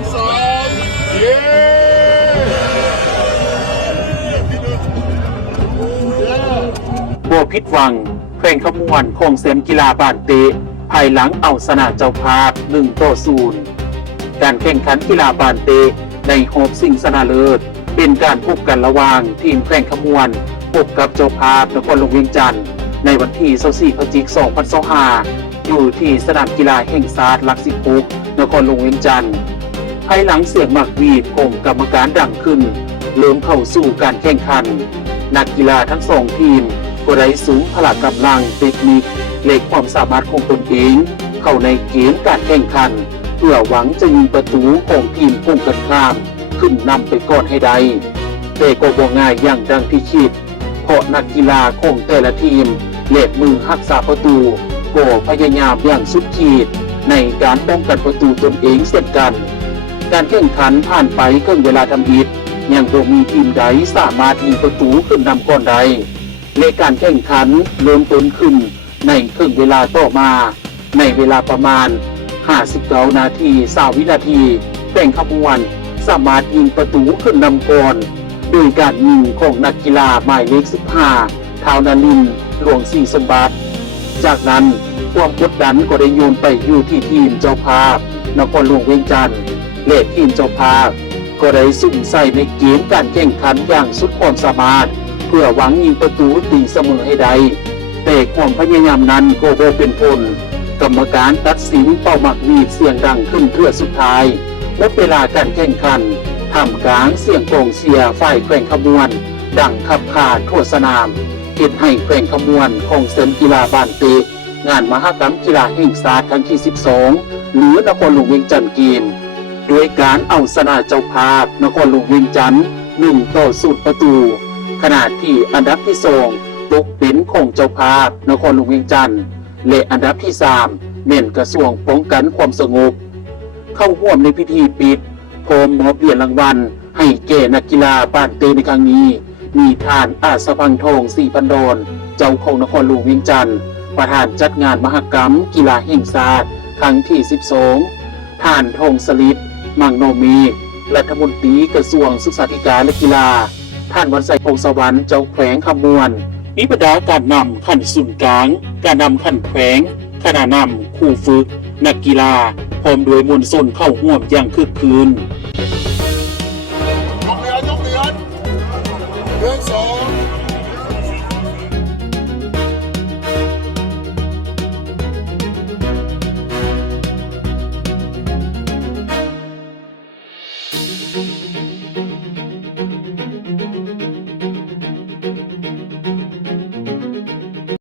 2 เย้บัวพิษวังแข่งขบวนคงเซนกีฬาบ้านเตะภายหลังเอาชนะเจ้าภาพ1-0การแข่งขันกีฬาบ้านเตะในโฮปสิ่งชนะเลิศเป็นการพบกันระหว่างทีมแข่งขบวนพบกับเจ้าภาพนครหลวงเวียงจันทร์ในวันที่24 พฤศจิกายน 2025อยู่ที่สนามกีฬาแห่งชาติหลัก16นครหลวงเวียงจันทร์ภายหลังเสียงหมากหวีดของกรรมการดังขึ้นเริ่มเข้าสู่การแข่งขันนักกีฬาทั้งสองทีมก็ได้สูงพละกำลังเทคนิคและความสามารถของตนเองเข้าในเกมการแข่งขันเพื่อหวังจะยิงประตูของทีมพุ่งกันข้ามขึ้นนำไปก่อนให้ได้แต่ก็บ่ง่ายอย่างดังที่คิดเพราะนักกีฬาของแต่ละทีมและมือรักษาประตูก็พยายามอย่างสุดขีดในการป้องกันประตูตนเองเช่นกันการแข่งขันผ่านไปครึ่งเวลาทำอิฐยังบ่มีทีมใดสามารถยิงประตูขึ้นนำก่อนใดในการแข่งขันเริ่มต้นขึ้นในครึ่งเวลาต่อมาในเวลาประมาณ59 นาที20 วินาทีแข่งขบวนสามารถยิงประตูขึ้นนำก่อนโดยการยิงของนักกีฬาหมายเลข15ท้าวนารินทร์หลวงศรีสมบัติจากนั้นความกดดันก็ได้โยนไปอยู่ที่ทีมเจ้าภาพนครหลวงเวียงจันทร์และทีมเจ้าภาพก็ได้ซุ่มใส่ในเกมการแข่งขันอย่างสุดความสามารถเพื่อหวังยิงประตูตีเสมอให้ได้แต่ความพยายามนั้นก็บ่เป็นผลกรรมการตัดสินเป่าหมากหวีดเสียงดังขึ้นเพื่อสุดท้ายหมดเวลาการแข่งขันท่ามกลางเสียงกองเชียร์ฝ่ายแข่งขบวนดังขับขานทั่วสนามเฮ็ดให้แข่งขบวนของเส้นกีฬาบ้านเตะงานมหกรรมกีฬาแห่งชาติครั้งที่12หรือนครหลวงเวียงจันทร์เกมด้วยการเอาชนะเจ้าภาพนครหลวงเวียงจันทร์1-0ประตูขณะที่อันดับที่2ตกเป็นของเจ้าภาพนครหลวงเวียงจันทร์และอันดับที่3แม่นกระทรวงป้องกันความสงบเข้าร่วมในพิธีปิดพร้อมมอบเหรียญรางวัลให้แก่นักกีฬาบ้านเตในครั้งนี้มีท่านอาสพังทองศรีพันดรเจ้าของนครหลวงเวียงจันทร์ประธานจัดงานมหกรรมกีฬาแห่งชาติครั้งที่12ท่านทองสลิดมังโนมีรัฐมนตรีกระทรวงศึกษาธิการและกีฬาท่านวันไสพงษ์สวรรค์เจ้าแขวงขมวนมีบรรดาการนำขั้นศูนย์กลางการนำขั้นแขวงคณะนำคู่ฝึกนักกีฬาพร้อมด้วยมวลชนเข้าร่วมอย่างคึกคืนยกเหรียญ1 2